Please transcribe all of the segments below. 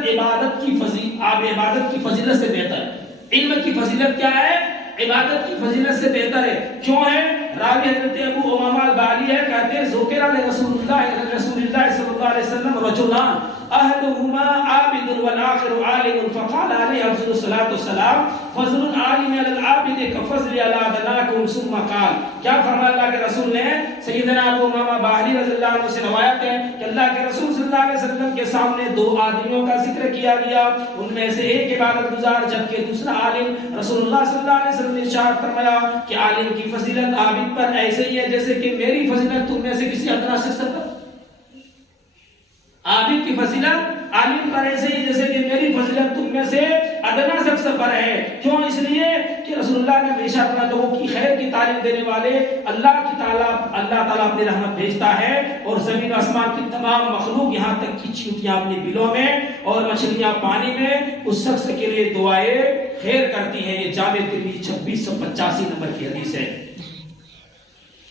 فضیلت عبادت کی فضیلت سے بہتر ہے۔ علم کی فضیلت کیا ہے؟ عبادت کی فضیلت سے بہتر ہے۔ کیوں ہے؟ راوی حضرت ابو امامہ البالی ہے، کہتے ہیں ذکر رسول اللہ صلی اللہ علیہ وسلم رجلان احدهما عابد والآخر عالم فقال علیہ افضل الصلاۃ والسلام فضل العالم علی العابد كفضل علی ادناکم ثم قال۔ کیا فرمایا اللہ کے رسول نے؟ سیدنا ابو امامہ باہلی رضی اللہ عنہ سے روایت ہے کہ اللہ کے رسول صلی اللہ علیہ وسلم کے سامنے دو آدمیوں کا ذکر کیا گیا، ان میں سے ایک عبادت گزار جبکہ دوسرا عالم۔ رسول اللہ صلی اللہ علیہ وسلم نے ارشاد فرمایا کہ عالم کی فضیلت عابد پر ایسے ہی ہے جیسے کہ میری فضیلت تم میں سے کسی ادنا شخص پر۔ عابد کی فضیلت عالم پر ایسے ہی جیسے کہ میری فضیلت تم میں سے ادنا شخص پر ہے۔ کیوں؟ اس لیے کہ رسول اللہ نے ارشاد فرمایا لوگوں کی خیر کی تعلیم دینے والے اللہ تعالیٰ اپنی رحمت بھیجتا ہے اور زمین و آسمان کی تمام مخلوق یہاں تک کہ چیونٹیاں اپنے بلوں میں اور مچھلیاں پانی میں اس شخص کے لیے دعائیں خیر کرتی ہیں۔ یہ جامع ترمذی 2685 نمبر کی حدیث ہے۔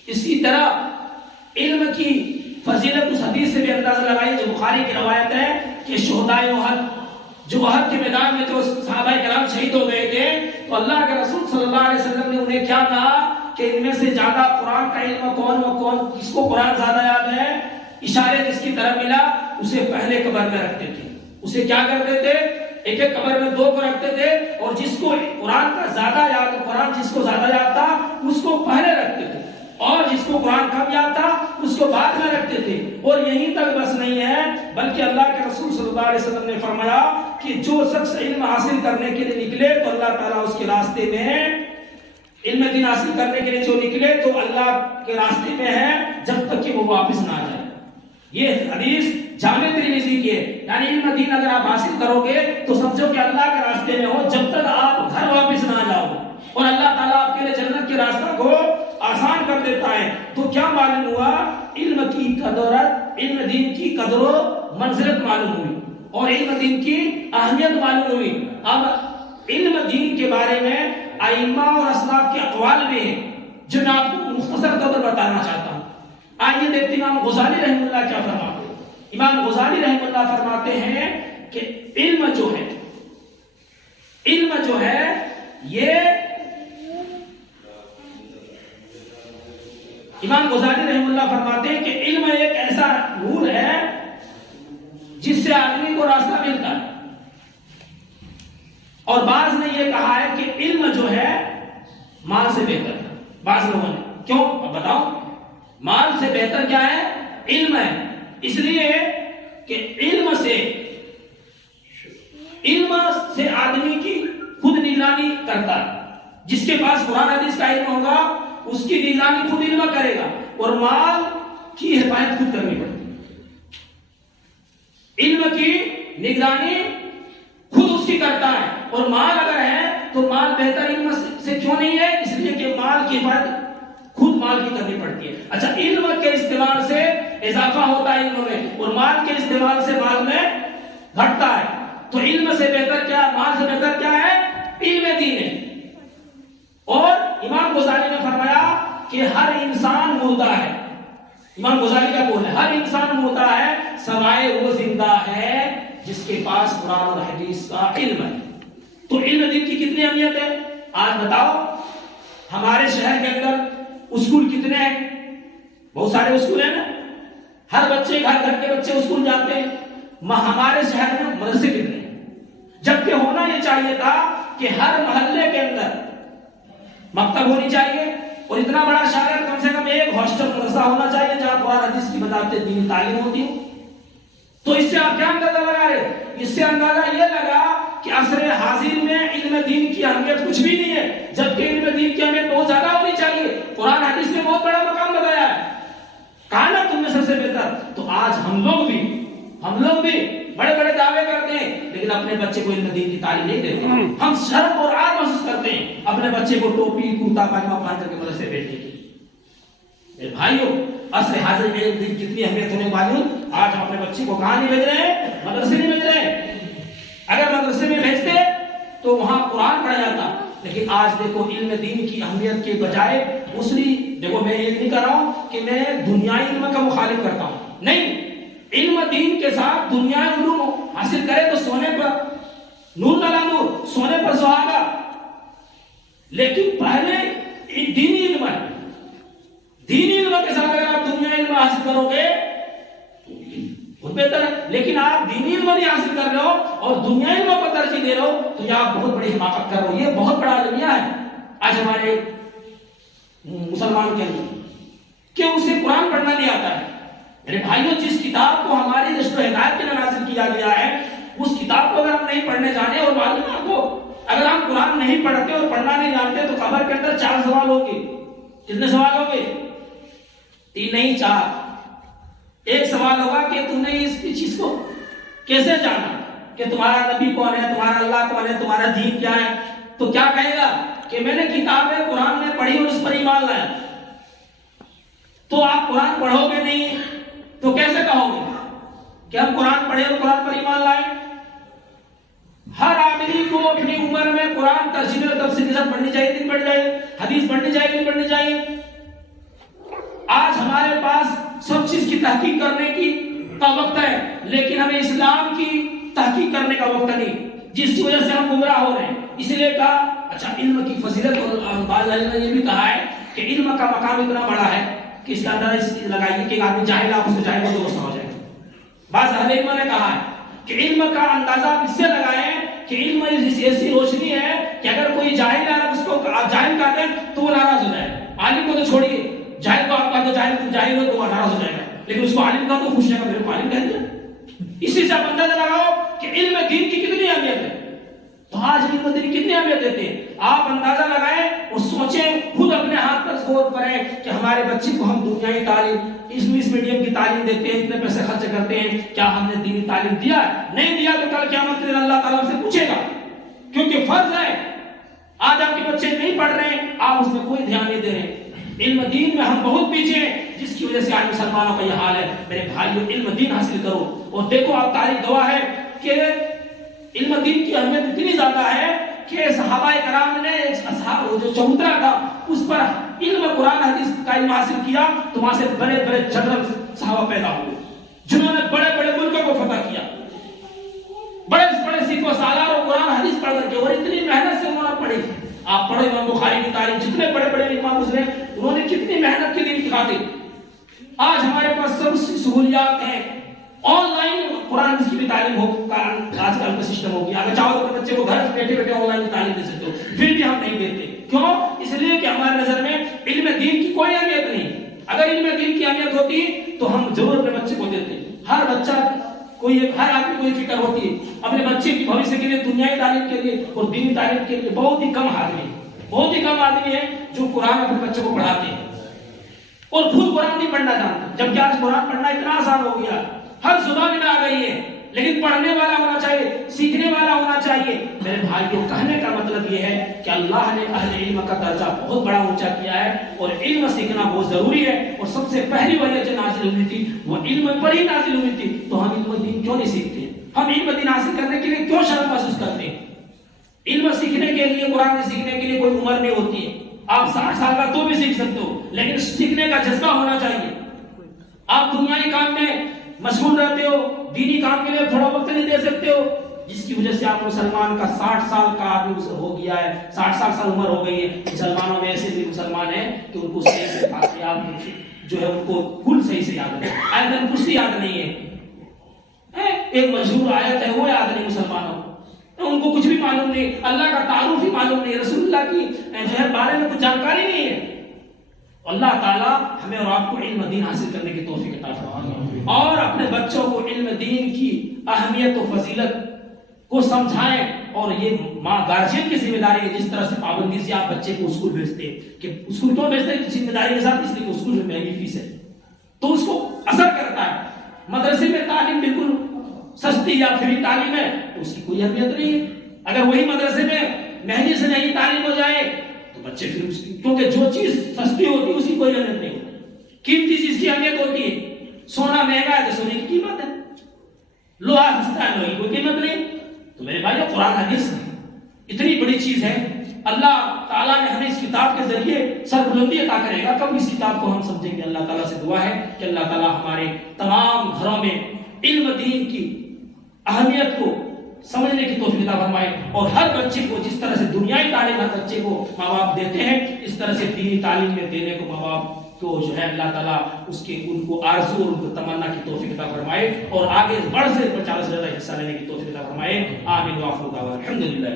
اسی طرح علم کی فضیلت اس حدیث سے بھی اندازہ لگائی جو بخاری کی روایت ہے کہ شہدائے احد جو احد کے میدان میں جو صحابہ کرام شہید ہو گئے تھے تو اللہ کے رسول صلی اللہ علیہ وسلم نے انہیں کیا کہا کہ ان میں سے زیادہ قرآن کا علم کون کس کو قرآن زیادہ یاد ہے؟ اشارے جس کی طرف ملا اسے پہلے قبر میں رکھتے تھے۔ اسے کیا کرتے تھے؟ ایک ایک قبر میں دو کو رکھتے تھے اور جس کو قرآن کا زیادہ یاد تھا اس کو پہلے رکھتے تھے اور جس کو قرآن کم یاد تھا اس کو بعد میں رکھتے تھے۔ اور یہیں تک بس نہیں ہے بلکہ اللہ کے رسول صلی اللہ علیہ وسلم نے فرمایا کہ جو شخص علم حاصل کرنے کے لیے نکلے تو اللہ تعالیٰ اس کے راستے میں علم دین حاصل کرنے کے لیے جو نکلے تو اللہ کے راستے میں ہے جب تک کہ وہ واپس نہ آ جائے۔ یہ حدیث جامع ترمذی کی ہے، یعنی علم دین اگر آپ حاصل کرو گے تو سمجھو کہ اللہ کے راستے میں ہو جب تک آپ گھر واپس نہ جاؤ، اور اللہ تعالیٰ آپ کے لیے جنت کے راستہ کو آسان کر دیتا ہے۔ تو کیا معلوم ہوا؟ علم دین کی قدر و منزلت معلوم ہوئی اور علم دین کی اہمیت معلوم ہوئی۔ اب علم دین کے بارے میں ائمہ اور اسلاف کے اقوال بھی ہیں جو میں آپ کو مختصر طور پر بتانا چاہتا ہوں۔ آئیے دیکھتے ہیں امام غزالی رحمہ اللہ کیا فرماتے ہیں۔ امام غزالی رحمہ اللہ فرماتے ہیں کہ علم جو ہے یہ امام غزالی رحمہ اللہ فرماتے ہیں کہ علم ایک ایسا نور ہے جس سے آدمی کو راستہ ملتا ہے، اور بعض نے یہ کہا ہے کہ علم جو ہے مال سے بہتر ہے۔ بعض لوگوں نے کیوں؟ اب بتاؤ، مال سے بہتر کیا ہے؟ علم ہے۔ اس لیے کہ علم سے آدمی کی خود نگرانی کرتا ہے۔ جس کے پاس قرآن حدیث کا علم ہوگا اس کی نگرانی خود علم کرے گا اور مال کی حفاظت خود کرنی پڑتی ہے۔ علم کی نگرانی خود اس کی کرتا ہے، اور مال اگر ہے تو مال بہتر علم سے کیوں نہیں ہے؟ اس لیے کہ مال کی حفاظت خود مال کی کرنی پڑتی ہے۔ اچھا، علم کے استعمال سے اضافہ ہوتا ہے علم میں، اور مال کے استعمال سے مال میں گھٹتا ہے۔ تو علم سے بہتر کیا، مال سے بہتر کیا ہے؟ علم دین ہے۔ اور امام غزالی نے فرمایا کہ ہر انسان مردہ ہے۔ امام غزالی کا قول ہے ہر انسان مردہ ہے سوائے وہ زندہ ہے جس کے پاس قرآن اور حدیث کا علم ہے۔ تو علم دین کی کتنی اہمیت ہے؟ آج بتاؤ، ہمارے شہر کے اندر اسکول کتنے ہیں؟ بہت سارے اسکول ہیں نا، ہر بچے گھر کے بچے اسکول جاتے ہیں۔ ہمارے شہر میں مدرسے کتنے ہیں؟ جبکہ ہونا یہ چاہیے تھا کہ ہر محلے کے اندر مکتب ہونی چاہیے، اور اتنا بڑا شہر ہے کم سے کم ایک ہاسٹل مدرسہ ہونا چاہیے جہاں قرآن حدیث کی بدعتیں دینی تعلیم ہوتی ہو۔ تو اس سے آپ کیا اندازہ لگا رہے؟ اس سے اندازہ یہ لگا کہ عصر حاضر میں علم دین کی اہمیت کچھ بھی نہیں ہے، جبکہ علم دین کی اہمیت بہت زیادہ ہونی چاہیے۔ قرآن حدیث نے بہت بڑا مقام بتایا ہے، کہا نا تم میں سب سے بہتر۔ تو آج ہم لوگ بھی بڑے بڑے دعوے کرتے ہیں لیکن اپنے بچے کو علم دین کی تعلیم نہیں دیتے۔ ہم شرم اور عار محسوس کرتے ہیں اپنے بچے کو ٹوپی کرتا پاجامہ پہن کر کے مدرسے بھیجنے کی۔ میرے بھائیوں، عصر حاضر میں علم دین کتنی اہمیت ہونے والی، آج ہم اپنے بچے کو کہاں نہیں بھیج رہے ہیں؟ مدرسے نہیں بھیج رہے ہیں۔ اگر مدرسے میں بھیجتے تو وہاں قرآن پڑھا جاتا، لیکن آج دیکھو علم دین کی اہمیت کے بجائے دوسری، دیکھو میں یہ نہیں کر رہا ہوں کہ میں دنیائی علم کا مخالف کرتا ہوں، نہیں، علم دین کے ساتھ دنیائی علوم حاصل کرے تو سونے پر نور ڈالا نور، سونے پر سہاگا، لیکن پہلے دینی علم ہے. دینی علم کے ساتھ اگر آپ دنیا علم حاصل کرو گے تو بہت بہتر ہے. لیکن آپ دینی علم نہیں حاصل کر رہے ہو اور دنیا علم کو ترجیح دے رہے ہو تو یہ آپ بہت بڑی حماقت کر رہے ہو. یہ بہت بڑا المیہ ہے آج ہمارے مسلمان کے اندر کہ اسے قرآن پڑھنا نہیں آتا ہے. میرے بھائیوں، جس کتاب کو ہماری رشد و ہدایت کے لیے نازل کیا گیا ہے اس کتاب کو اگر ہم نہیں پڑھنے جانے، اور معلوم ہے آپ کو اگر ہم قرآن نہیں پڑھتے اور پڑھنا نہیں جانتے تو قبر کے اندر 4 سوال ہوں گے. کتنے سوال ہوں گے؟ 3 نہیں 4. ایک سوال ہوگا کہ تم نے اس چیز کو کیسے جانا، کہ تمہارا نبی کون ہے، تمہارا اللہ کون ہے، تمہارا دین کیا ہے. تو کیا کہے گا کہ میں نے کتابیں قرآن میں پڑھی اور اس پر ایمان لایا. تو آپ قرآن پڑھو گے نہیں تو کیسے کہو گے کہ ہم قرآن پڑھے اور قرآن پر ایمان لائیں؟ ہر آدمی کو اپنی عمر میں قرآن ترجمہ اور تفسیر کے ساتھ پڑھنی چاہیے، نہیں پڑھنی چاہیے، حدیث پڑھنی چاہیے، نہیں پڑھنی چاہیے. آج ہمارے پاس سب چیز کی تحقیق کرنے کا وقت ہے، لیکن ہمیں اسلام کی تحقیق کرنے کا وقت نہیں، جس کی وجہ سے ہم گمراہ ہو رہے ہیں. اس لیے کہا اچھا علم کی فضیلت، اور بعض علماء نے یہ بھی کہا ہے کہ علم کا مقام اتنا بڑا ہے کہ اس کا اندازہ لگائیے کہ آدمی جاہل آپ اسے جاہل تو سمجھ جائے. بعض اہل علم نے کہا ہے کہ علم کا اندازہ اس سے لگائیں کہ علم ایسی روشنی ہے کہ اگر کوئی جاہل ہے اس کو آپ جاہل کہتے ہیں تو وہ ناراض ہو جائے. عالم کو تو چھوڑیے، جاہل کو آپ کہتے جاہل ہو تو وہ ناراض ہو جائے گا، لیکن اس کو عالم کا تو خوش رہے گا، میرے کو عالم کہہ دیا. اسی سے آپ اندازہ لگاؤ کہ علم دین کی کتنی اہمیت ہے. تو آج علم دین کتنی اہمیت دیتے ہیں. آپ اندازہ لگائیں اور سوچیں، خود اپنے ہاتھ پر غور کریں کہ ہمارے بچے کو ہم دنیائی تعلیم، انگلش میڈیم کی تعلیم دیتے ہیں، اتنے پیسے خرچ کرتے ہیں، کیا ہم نے دینی تعلیم دیا؟ نہیں دیا تو کل قیامت کے دن اللہ تعالیٰ سے پوچھے گا، کیونکہ فرض ہے. آج آپ کے بچے نہیں پڑھ رہے ہیں، آپ اس میں کوئی دھیان نہیں دے رہے. علم دین میں ہم بہت پیچھے ہیں، جس کی وجہ سے آج مسلمانوں کا یہ حال ہے. میرے بھائیو، علم دین حاصل کرو. اور دیکھو آپ تاریخ گواہ ہے کہ علم دین کی اہمیت اتنی زیادہ ہے کہ صحابہ کرام نے جو چبوترا تھا اس پر علم قرآن حدیث کا علم حاصل کیا تو وہاں سے بڑے بڑے جنرل صحابہ پیدا ہوئے جنہوں نے بڑے بڑے ملکوں کو فتح کیا. بڑے بڑے سکھوں سالار اور قرآن حدیث پڑھ کر کے، اور اتنی محنت سے انہوں نے پڑھی. آپ پڑھو امام بخاری کی تاریخ، جتنے بڑے بڑے امام گزرے انہوں نے کتنی محنت کی دین کی خاطر. آج ہمارے پاس سب سہولیات ہیں، آن لائن قرآن کی بھی تعلیم ہو، آج کل کا سسٹم ہو گیا. اگر چاہو تو بچے کو گھر بیٹھے بیٹھے آن لائن تعلیم دے سکتے ہو، پھر بھی ہم نہیں دیتے. کیوں؟ اس لیے کہ ہماری نظر میں علم دین کی کوئی اہمیت نہیں. اگر علم دین کی اہمیت ہوتی تو ہم ضرور اپنے بچے کو دیتے. ہر بچہ ہر آدمی کو یہ فکر ہوتی ہے اپنے بچے کی بھوشیہ کے لیے، دنیائی تعلیم کے لیے اور دینی تعلیم کے لیے. بہت ہی کم آدمی ہیں جو قرآن اپنے بچے کو پڑھاتے ہیں اور خود قرآن نہیں پڑھنا جانتے. جبکہ آج قرآن پڑھنا اتنا آسان ہو گیا، ہر زبان میں آ گئی ہے، لیکن پڑھنے والا ہونا چاہیے، سیکھنے والا ہونا چاہیے. میرے بھائیوں، کہنے کا مطلب یہ ہے کہ اللہ نے اہل علم کا درجہ بہت بڑا اونچا کیا ہے اور علم سیکھنا بہت ضروری ہے. اور سب سے پہلی وجہ جو نازل ہوئی تھی وہ علم پر ہی نازل ہوئی تھی. تو ہم علم دین کیوں نہیں سیکھتے؟ ہم علم دین حاصل کرنے کے لیے کیوں شرم محسوس کرتے ہیں؟ علم سیکھنے کے لیے، قرآن سیکھنے کے لیے کوئی عمر نہیں ہوتی ہے. آپ 60 سال کا تو بھی سیکھ سکتے ہو، لیکن سیکھنے کا جذبہ ہونا چاہیے. آپ دنیائی کام میں مشغول رہتے ہو، دینی کام کے لیے تھوڑا وقت نہیں دے سکتے ہو، جس کی وجہ سے آپ مسلمان کا 60 سال کا آدمی ہو گیا ہے، 60 سال عمر ہو گئی ہے. مسلمانوں میں ایسے بھی مسلمان ہیں کہ ان کو صحیح سے جو ہے ان کو کل صحیح سے یاد ہے، آیت کرسی یاد نہیں ہے، ایک مشہور آیت ہے وہ یاد نہیں مسلمانوں کو، ان کو کچھ بھی معلوم نہیں، اللہ کا تعارف ہی معلوم نہیں، رسول اللہ کی جو ہے بارے میں کچھ جانکاری نہیں ہے. اللہ تعالیٰ ہمیں اور آپ کو علم دین حاصل کرنے کی توفیق عطا فرمائے اور اپنے بچوں کو علم دین کی اہمیت و فضیلت کو سمجھائیں. اور یہ ماں گارجین کی ذمہ داری ہے. جس طرح سے پابندی سے آپ بچے کو اسکول بھیجتے ہیں، کہ اسکول کیوں بھیجتے ہیں؟ ذمہ داری کے ساتھ، اس لیے کہ اسکول میں مہنگی فیس ہے تو اس کو اثر کرتا ہے. مدرسے میں تعلیم بالکل سستی یا فری تعلیم ہے تو اس کی کوئی اہمیت نہیں ہے. اگر وہی مدرسے میں مہنگی سے مہنگی تعلیم ہو جائے تو بچے پھر اس کی، کیونکہ جو چیز سستی ہوتی ہے اس کی کوئی اہمیت نہیں ہوتی، قیمتی چیز کی اہمیت ہوتی ہے. سونا مہنگا ہے تو سونے کی قیمت ہے، لوہا سستا ہے، لوہے کی کوئی قیمت نہیں. تو میرے بھائیو، قرآن حدیث اتنی بڑی چیز ہے. اللہ تعالیٰ نے ہمیں اس کتاب کے ذریعے سربلندی عطا کرے گا. کب اس کتاب کو ہم سمجھیں گے؟ اللہ تعالیٰ سے دعا ہے کہ اللہ تعالیٰ ہمارے تمام گھروں میں علم دین کی اہمیت کو سمجھنے کی توفیق عطا فرمائے، اور ہر بچے کو جس طرح سے دنیائی تعلیم ہر بچے کو ماں باپ دیتے ہیں، اس طرح سے دینی تعلیم میں دینے کو ماں باپ کو جو ہے اللہ تعالیٰ اس کے ان کو آرزو اور ان کو تمنا کی توفیق عطا فرمائے، اور آگے بڑھ سے 50 سے زیادہ حصہ لینے کی توفیق عطا فرمائے۔ آمین وآخر دعوانا الحمدللہ۔